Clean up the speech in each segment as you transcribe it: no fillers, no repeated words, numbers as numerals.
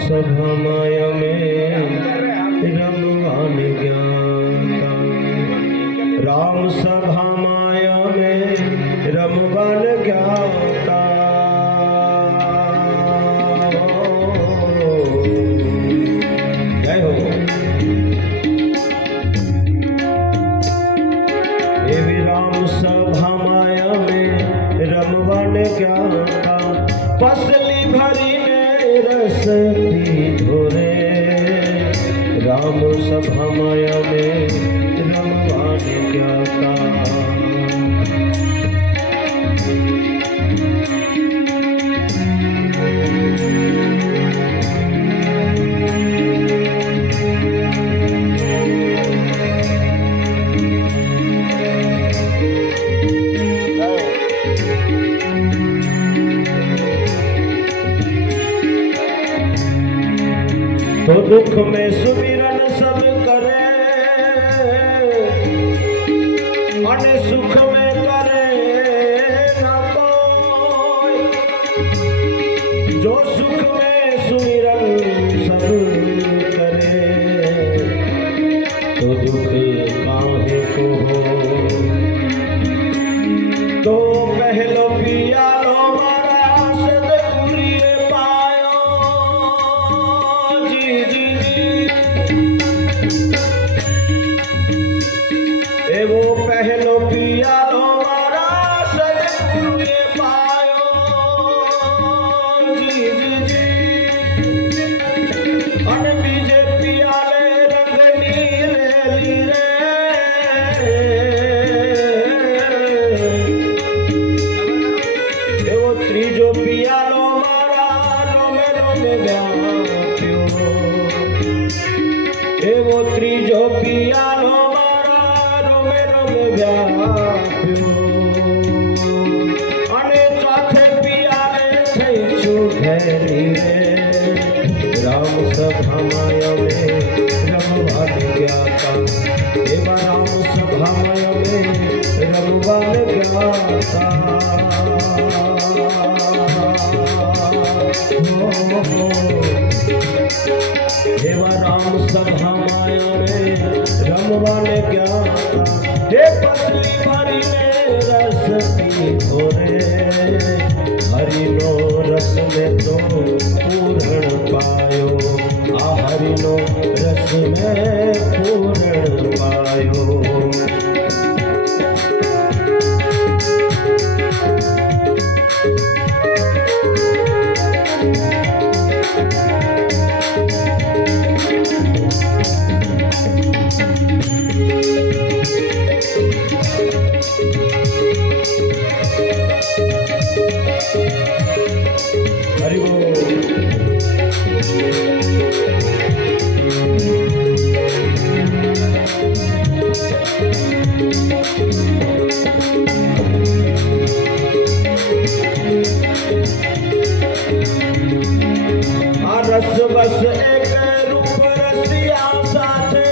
सभा माया में रमवान ज्ञाता, राम सभा माया में रमवान ज्ञाता। जय हो। देवी राम सभा माया में रमवान ज्ञाता, पसली भरी ने रस पी धोरे, राम सभा माया में रमवान ज्ञाता। तो दुख में सुमिरन सब करे, अने सुख में करे न कोई, जो सुख में सुमिरन सब करे, तो दुख काहे को हो। तो पहलो पिया लो मारा सदगुरिए पायो, जी जी ए वो पहलो पिया लो मारा सदगुरुए पायो, जी जी जी। अन बीजे पियाले रंग नीले लीरे, ए वो त्रीजो पियालो मारा रोमे रोमे व्याप्यो, ए वो त्रीजो पियालो मारा रोमे रोमे व्याप्यो। अने चौथे पियाले थई छु घेरी रे, राम सभा माया में रमवान ज्ञाता, एवा राम सभा माया में रमवान ज्ञाता। एवा राम सभा माया में रमवान ज्ञाता, हे पसली भरी ने रस पी घोरे, हरि नो रस में तो पूर्ण पायो, आ हरि नो रस में पूर्ण पायो। हरि बोल। रस बस एक रूप रसिया साथे,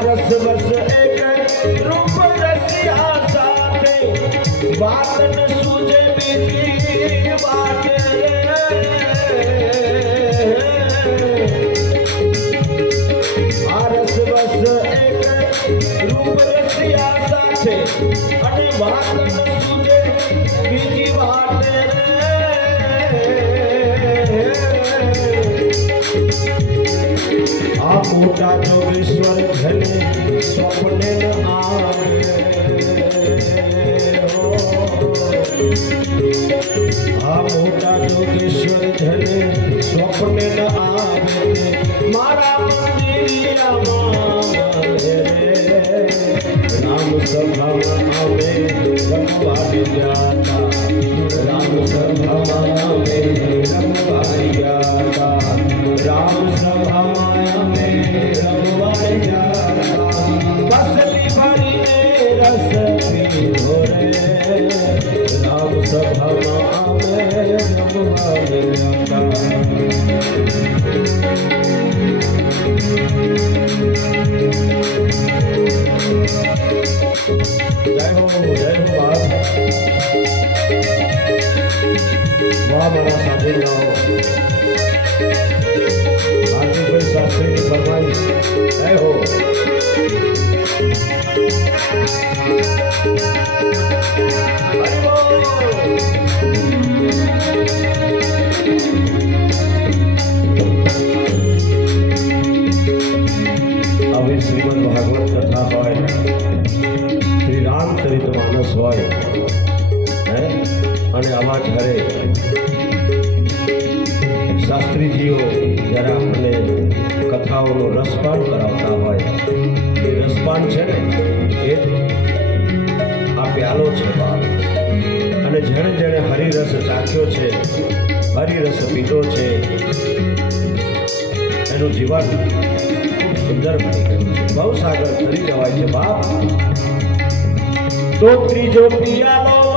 रस बस एक रूप रसिया साथे, बात न सूझे बीती बाटे, रस बस एक रूप रसिया साथे, अने बात न सूझे बीजी बाटे। आ मोटा जोगेश्वर घने स्वप्ने न आवे, आ मोटा जोगेश्वर घने स्वप्ने न आवे, मारा मंदिरिया मांगे रे, राम सभा में रमवान ज्ञाता, राम सभा में रमवान ज्ञाता, राम सभा में रमवान ज्ञाता। पसली भरी ने रस पी घोरे, राम सभा में रमवान ज्ञाता। વાહ મારા સાધુરાઓ હાર્દિકભાઈ શાસ્ત્રીની ફરમાઈશ જય હો આવી શ્રીમદ ભાગવત કથા હોય શ્રી રામચરિત માનસ હોય અને આવા જ્યારે શાસ્ત્રીજીઓ જ્યારે આપણને કથાઓનો રસપાન કરાવતા હોય એ રસપાન છે ને એ આ પ્યાલો છે બાપ અને જેણે જેણે હરિરસ ચાખ્યો છે હરિરસ પીધો છે એનું જીવન ખૂબ સુંદર બની ગયું છે બહુ સાગર તરી જવાય છે બાપ તો ત્રીજો પિયાલો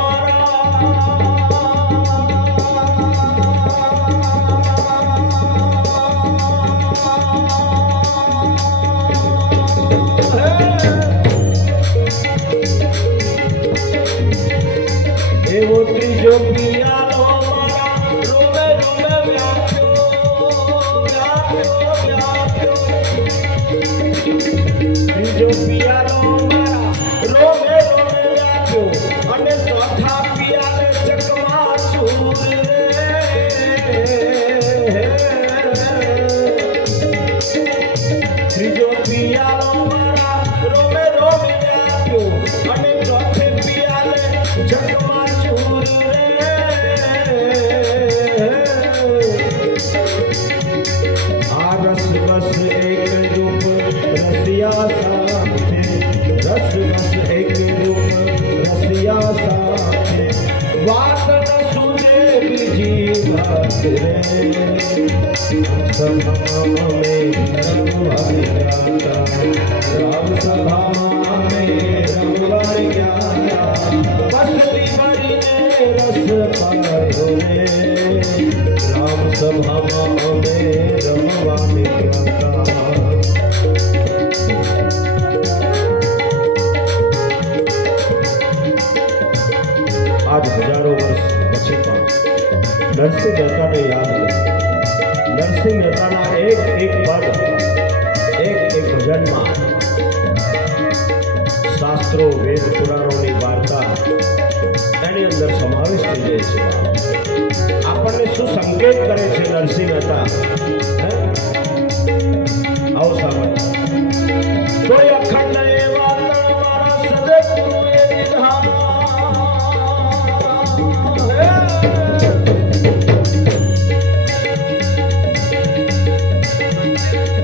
ત્રીજો પિયાલો મારા રોમે રોમે વ્યાપ્યો ત્રીજો પિયાલો મારા રોમે રોમે વ્યાપ્યો અને ચોથા પિયાલે ચકમાચૂર રે ત્રીજો પિયાલો મારા રોમે રોમે વ્યાપ્યો અને ચોથે પિયાલે ચકમાચૂર रस रस एक रूप रसिया साथे बात न सुने बीजी बात रे सभा में रंगवारी जाता राम सभा में रंगवारी जाता बसली मरी ने रस पायो रे राम सभा में रंगवारी जाता आज हजारों वर्ष પછી પણ નરસિંહ મહેતાને યાદ કરે નરસિંહ મહેતાના એક પદ એક ભજનમાં શાસ્ત્રો વેદ પુરાણોની વાર્તા એની અંદર સમાવેશ થઈ જાય છે આપણને શું સંકેત કરે છે નરસિંહ મહેતા આવો સાંભળો કોઈ અખંડ એવા મારા સદગુરુએ દીધા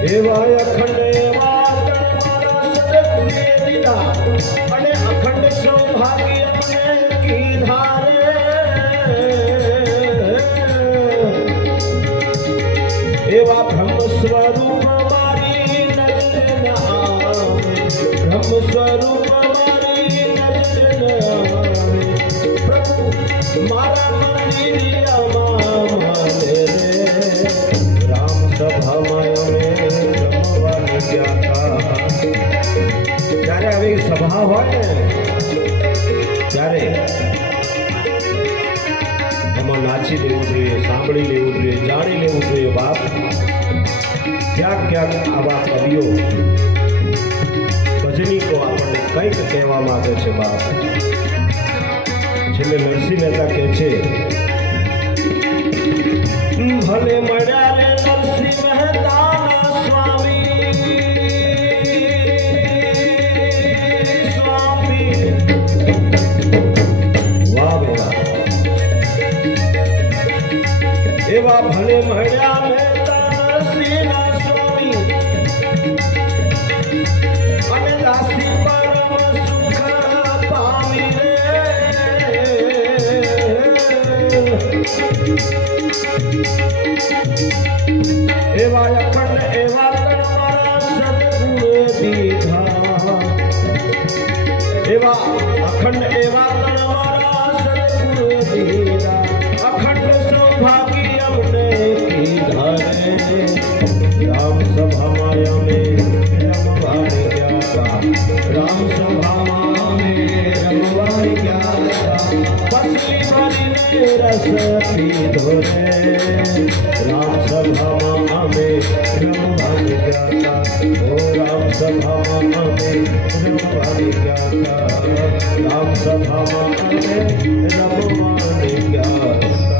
એવા અખંડ એવા મારા સદગુરુએ દીધા અને અખંડ સૌભાગ્ય મને કીધા રે એવા બ્રહ્મ સ્વરૂપ મારી નજર ન આવે બ્રહ્મ સ્વરૂપ મારી નજર ન આવે પ્રભુ મારા મંદિરિયામાં માને રે રામ સભામાં જ્યારે આવી સભા હોય ને ત્યારે એમાં નાચી લેવું જોઈએ સાંભળી લેવું જોઈએ જાણી લેવું જોઈએ બાપ ક્યાંક ક્યાંક આવા કવિઓ ભજનીકો આપણને કંઈક કહેવા માંગે છે બાપ છેલ્લે નરસિંહ મહેતા કહે છે ભલે મળ્યા રે નરસિંહ મહેતાના સ્વામી એવા ભલે મળ્યા મહેતા નરસિંહના સ્વામી અને દાસી પરમ સુખ પામી રે એવા અખંડ એવા મારા સદગુરુએ દીધા એવા અખંડ એવા મારા સદગુરુએ દીધા અખંડ સૌભાગ્ય અમને કીધા રે રામ સભામાં અમે રમવાને ગયા રામ સભામાં અમે રમવાને ગયા પસલી ભરીને રસ પીધો રે રામ સભામાં અમે રમવા નીકળ્યા હતા ઓ રામ સભામાં અમે રમવા નીકળ્યા હતા રામ સભામાં અમે રમવા નીકળ્યા હતા